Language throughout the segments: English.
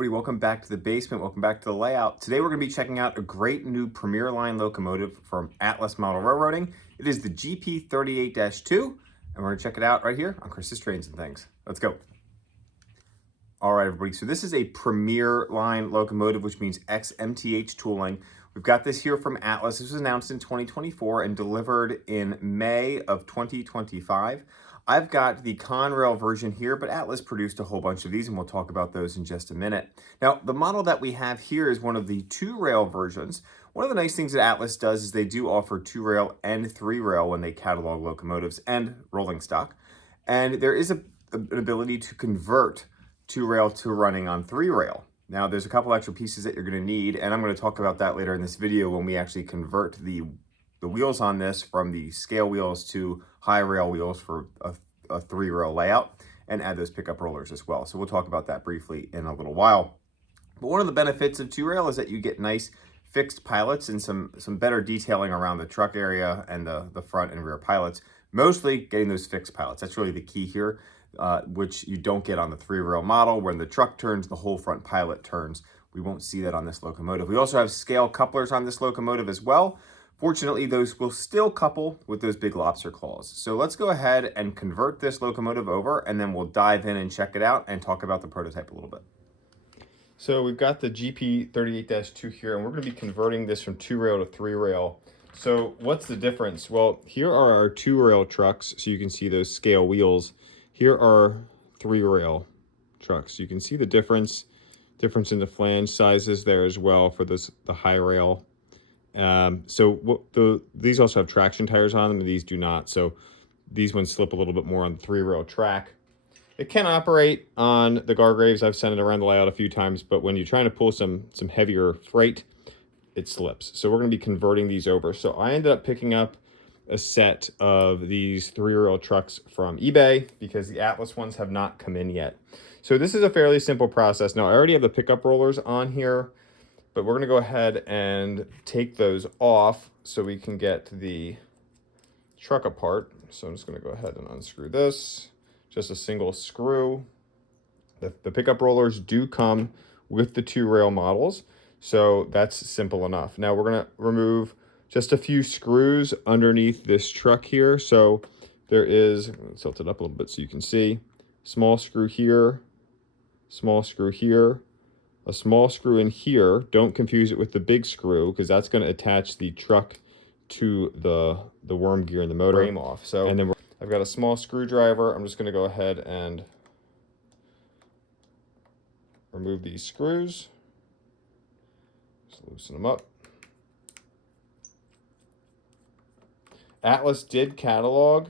everybody, welcome back to the basement, welcome back to the layout. Today we're going to be checking out a great new Premier Line locomotive from Atlas Model Railroading. It is the GP38-2, and we're going to check it out right here on Chris's Trains and Things. Let's go. All right, everybody, so this is a Premier Line locomotive, which means XMTH tooling. We've got this here from Atlas. This was announced in 2024 and delivered in May of 2025. I've got the Conrail version here, but Atlas produced a whole bunch of these, and we'll talk about those in just a minute. Now, the model that we have here is one of the 2-rail versions. One of the nice things that Atlas does is they do offer 2-rail and 3-rail when they catalog locomotives and rolling stock. And there is an ability to convert 2-rail to running on 3-rail. Now, there's a couple extra pieces that you're going to need, and I'm going to talk about that later in this video when we actually convert the wheels on this from the scale wheels to high rail wheels for a 3-rail layout, and add those pickup rollers as well. So we'll talk about that briefly in a little while. But one of the benefits of 2-rail is that you get nice fixed pilots and some better detailing around the truck area and the front and rear pilots, mostly getting those fixed pilots. That's really the key here, which you don't get on the 3-rail model. When the truck turns, the whole front pilot turns. We won't see that on this locomotive. We also have scale couplers on this locomotive as well. Fortunately, those will still couple with those big lobster claws. So let's go ahead and convert this locomotive over, and then we'll dive in and check it out and talk about the prototype a little bit. So we've got the GP38-2 here, and we're going to be converting this from 2-rail to 3-rail. So what's the difference? Well, here are our 2-rail trucks, so you can see those scale wheels. Here are 3-rail trucks. You can see the difference in the flange sizes there as well for the high rail. These also have traction tires on them, and these do not. So these ones slip a little bit more on the 3-rail track. It can operate on the Gargraves. I've sent it around the layout a few times, but when you're trying to pull some heavier freight, it slips. So we're going to be converting these over. So I ended up picking up a set of these 3-rail trucks from eBay because the Atlas ones have not come in yet. So this is a fairly simple process. Now I already have the pickup rollers on here, but we're going to go ahead and take those off so we can get the truck apart. So I'm just going to go ahead and unscrew this. Just a single screw. The pickup rollers do come with the 2-rail models, so that's simple enough. Now we're going to remove just a few screws underneath this truck here. So there is, I'm going to tilt it up a little bit so you can see, small screw here, small screw here, a small screw in here. Don't confuse it with the big screw because that's going to attach the truck to the worm gear and the motor frame off. So, and then I've got a small screwdriver. I'm just going to go ahead and remove these screws. Just loosen them up. Atlas did catalog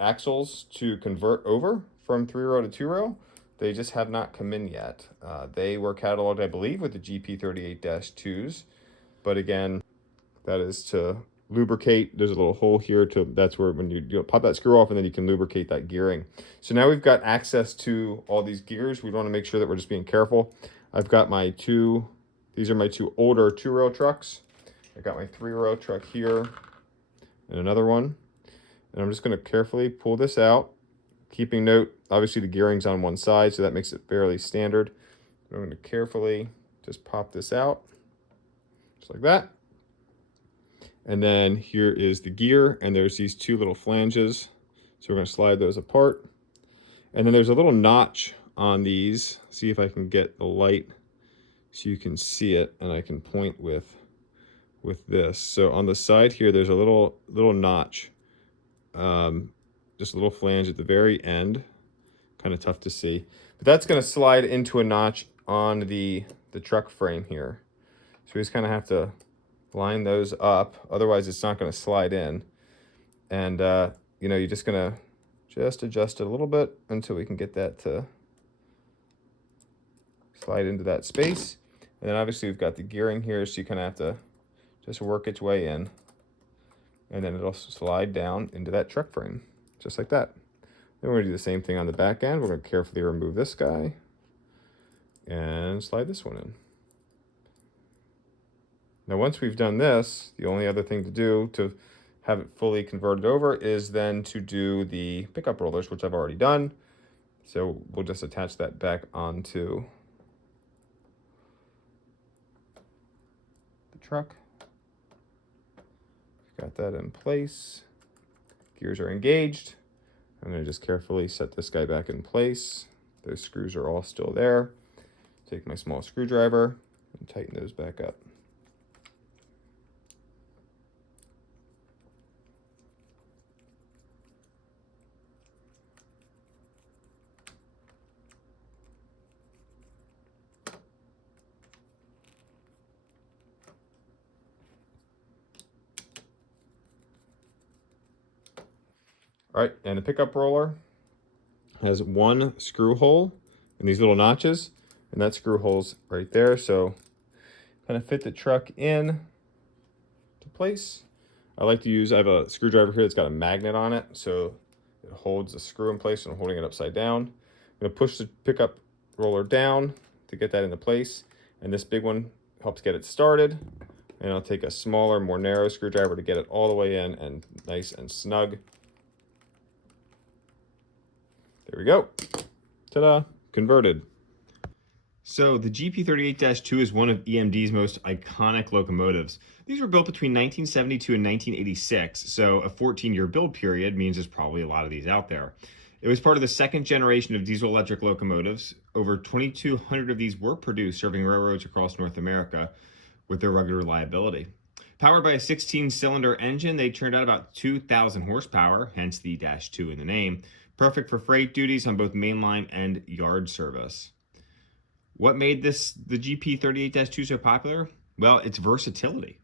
axles to convert over from 3-rail to 2-rail. They just have not come in yet. They were cataloged, I believe, with the GP38-2s. But again, that is to lubricate. There's a little hole here. That's where when you pop that screw off, and then you can lubricate that gearing. So now we've got access to all these gears. We want to make sure that we're just being careful. I've got my these are my 2 older 2-rail trucks. I've got my 3-rail truck here and another one. And I'm just going to carefully pull this out, keeping note, obviously the gearing's on one side, so that makes it fairly standard. I'm going to carefully just pop this out, just like that. And then here is the gear, and there's these 2 little flanges. So we're going to slide those apart. And then there's a little notch on these. See if I can get the light so you can see it, and I can point with this. So on the side here, there's a little notch. Just a little flange at the very end, kind of tough to see, but that's going to slide into a notch on the truck frame here. So we just kind of have to line those up, otherwise it's not going to slide in. And you're just going to just adjust it a little bit until we can get that to slide into that space. And then obviously we've got the gearing here, so you kind of have to just work its way in, and then it'll slide down into that truck frame, just like that. Then we're going to do the same thing on the back end. We're going to carefully remove this guy and slide this one in. Now, once we've done this, the only other thing to do to have it fully converted over is then to do the pickup rollers, which I've already done. So we'll just attach that back onto the truck. Got that in place. Gears are engaged. I'm going to just carefully set this guy back in place. Those screws are all still there. Take my small screwdriver and tighten those back up. All right, and the pickup roller has one screw hole and these little notches, and that screw hole's right there. So kind of fit the truck in to place. I have a screwdriver here that's got a magnet on it, so it holds the screw in place, and I'm holding it upside down. I'm gonna push the pickup roller down to get that into place, and this big one helps get it started. And I'll take a smaller, more narrow screwdriver to get it all the way in and nice and snug. There we go. Ta-da, converted. So the GP38-2 is one of EMD's most iconic locomotives. These were built between 1972 and 1986, so a 14-year build period means there's probably a lot of these out there. It was part of the second generation of diesel-electric locomotives. Over 2,200 of these were produced, serving railroads across North America with their rugged reliability. Powered by a 16-cylinder engine, they turned out about 2,000 horsepower, hence the -2 in the name, perfect for freight duties on both mainline and yard service. What made the GP38-2 so popular? Well, its versatility.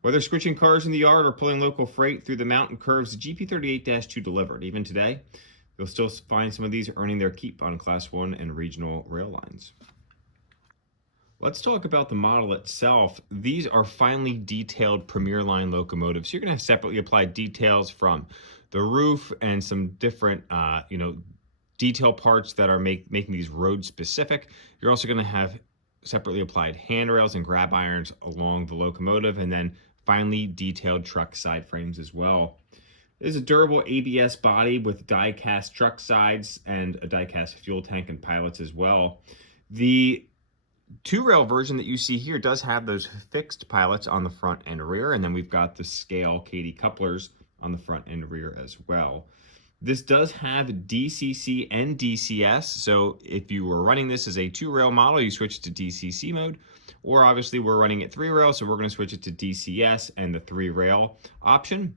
Whether switching cars in the yard or pulling local freight through the mountain curves, the GP38-2 delivered. Even today, you'll still find some of these earning their keep on Class 1 and regional rail lines. Let's talk about the model itself. These are finely detailed Premier Line locomotives. You're going to have separately applied details from the roof and some different, detail parts that are making these road specific. You're also going to have separately applied handrails and grab irons along the locomotive, and then finely detailed truck side frames as well. It is a durable ABS body with die-cast truck sides and a die-cast fuel tank and pilots as well. The two-rail version that you see here does have those fixed pilots on the front and rear, and then we've got the scale Katy couplers on the front and rear as well. This does have DCC and DCS, so if you were running this as a two-rail model, you switch to DCC mode, or obviously we're running it three-rail, so we're going to switch it to DCS and the three-rail option.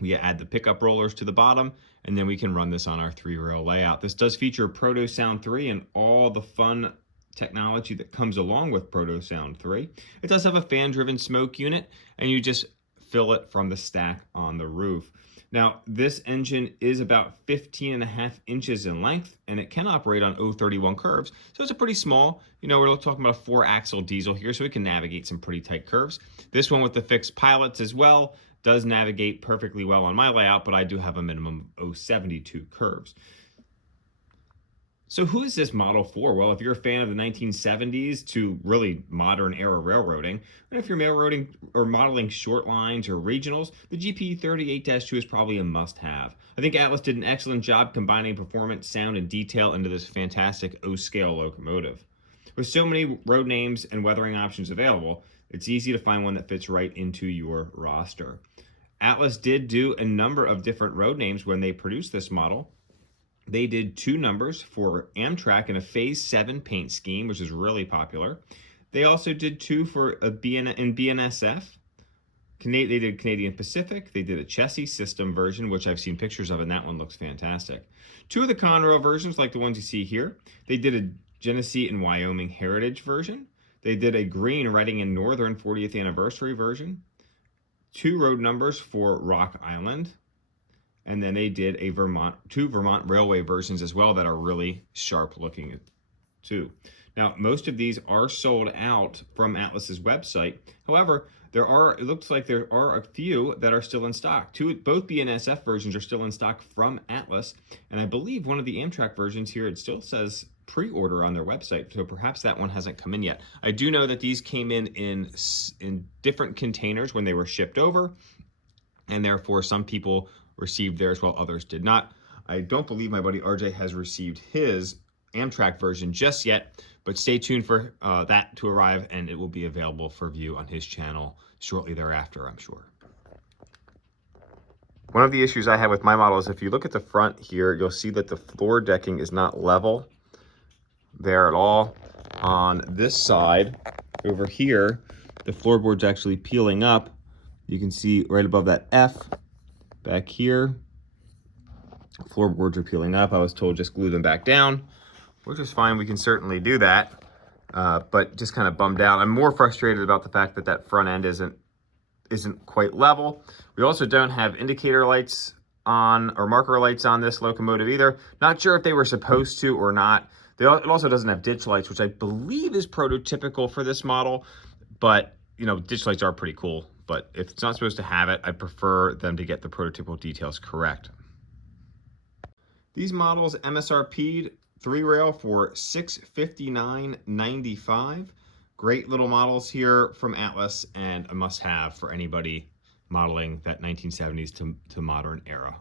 We add the pickup rollers to the bottom, and then we can run this on our three-rail layout. This does feature Proto Sound 3 and all the fun technology that comes along with Proto Sound 3. It does have a fan-driven smoke unit, and you just fill it from the stack on the roof. Now, this engine is about 15.5 inches in length, and it can operate on 031 curves. So it's a pretty small, we're talking about a 4-axle diesel here, so it can navigate some pretty tight curves. This one with the fixed pilots as well does navigate perfectly well on my layout, but I do have a minimum of 072 curves. So who is this model for? Well, if you're a fan of the 1970s to really modern era railroading, and if you're railroading or modeling short lines or regionals, the GP38-2 is probably a must-have. I think Atlas did an excellent job combining performance, sound, and detail into this fantastic O-scale locomotive. With so many road names and weathering options available, it's easy to find one that fits right into your roster. Atlas did do a number of different road names when they produced this model. They did 2 numbers for Amtrak in a Phase 7 paint scheme, which is really popular. They also did 2 for BNSF. They did Canadian Pacific. They did a chassis system version, which I've seen pictures of, and that one looks fantastic. 2 of the Conrail versions, like the ones you see here. They did a Genesee and Wyoming Heritage version. They did a green Reading and Northern 40th Anniversary version. 2 road numbers for Rock Island. And then they did a 2 Vermont Railway versions as well that are really sharp looking too. Now, most of these are sold out from Atlas's website. However, it looks like there are a few that are still in stock. Both BNSF versions are still in stock from Atlas, and I believe one of the Amtrak versions here, it still says pre-order on their website, so perhaps that one hasn't come in yet. I do know that these came in different containers when they were shipped over, and therefore some people received theirs while others did not. I don't believe my buddy RJ has received his Amtrak version just yet, But stay tuned for that to arrive, and it will be available for view on his channel shortly thereafter, I'm sure. One of the issues I have with my model is if you look at the front here, you'll see that the floor decking is not level there at all. On this side over here, the floorboard's actually peeling up. You can see right above that F back here, floorboards are peeling up. I was told just glue them back down, which is fine. We can certainly do that, but just kind of bummed out. I'm more frustrated about the fact that that front end isn't quite level. We also don't have indicator lights on or marker lights on this locomotive either. Not sure if they were supposed to or not. It also doesn't have ditch lights, which I believe is prototypical for this model, but you know, ditch lights are pretty cool. But if it's not supposed to have it, I prefer them to get the prototypical details correct. These models MSRP'd 3-rail for $659.95. Great little models here from Atlas, and a must-have for anybody modeling that 1970s to modern era.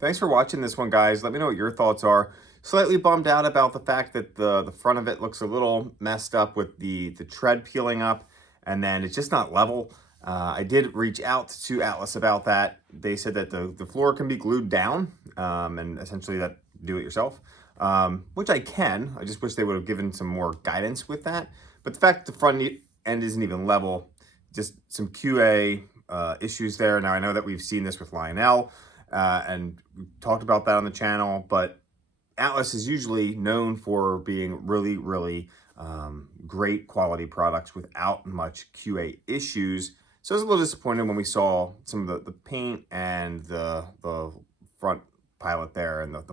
Thanks for watching this one, guys. Let me know what your thoughts are. Slightly bummed out about the fact that the front of it looks a little messed up with the tread peeling up, and then it's just not level. I did reach out to Atlas about that. They said that the floor can be glued down, and essentially that do it yourself, which I can. I just wish they would have given some more guidance with that. But the fact that the front end isn't even level, just some QA issues there. Now, I know that we've seen this with Lionel, and we talked about that on the channel, but Atlas is usually known for being really, really great quality products without much QA issues. So I was a little disappointed when we saw some of the paint and the front pilot there and the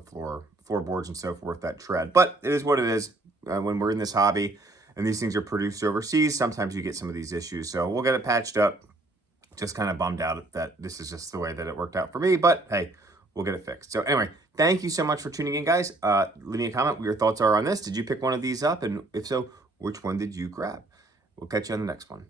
floorboards and so forth, that tread. But it is what it is. When we're in this hobby and these things are produced overseas, sometimes you get some of these issues. So we'll get it patched up. Just kind of bummed out that this is just the way that it worked out for me, but hey, we'll get it fixed. So anyway, thank you so much for tuning in, guys. Leave me a comment what your thoughts are on this. Did you pick one of these up? And if so, which one did you grab? We'll catch you on the next one.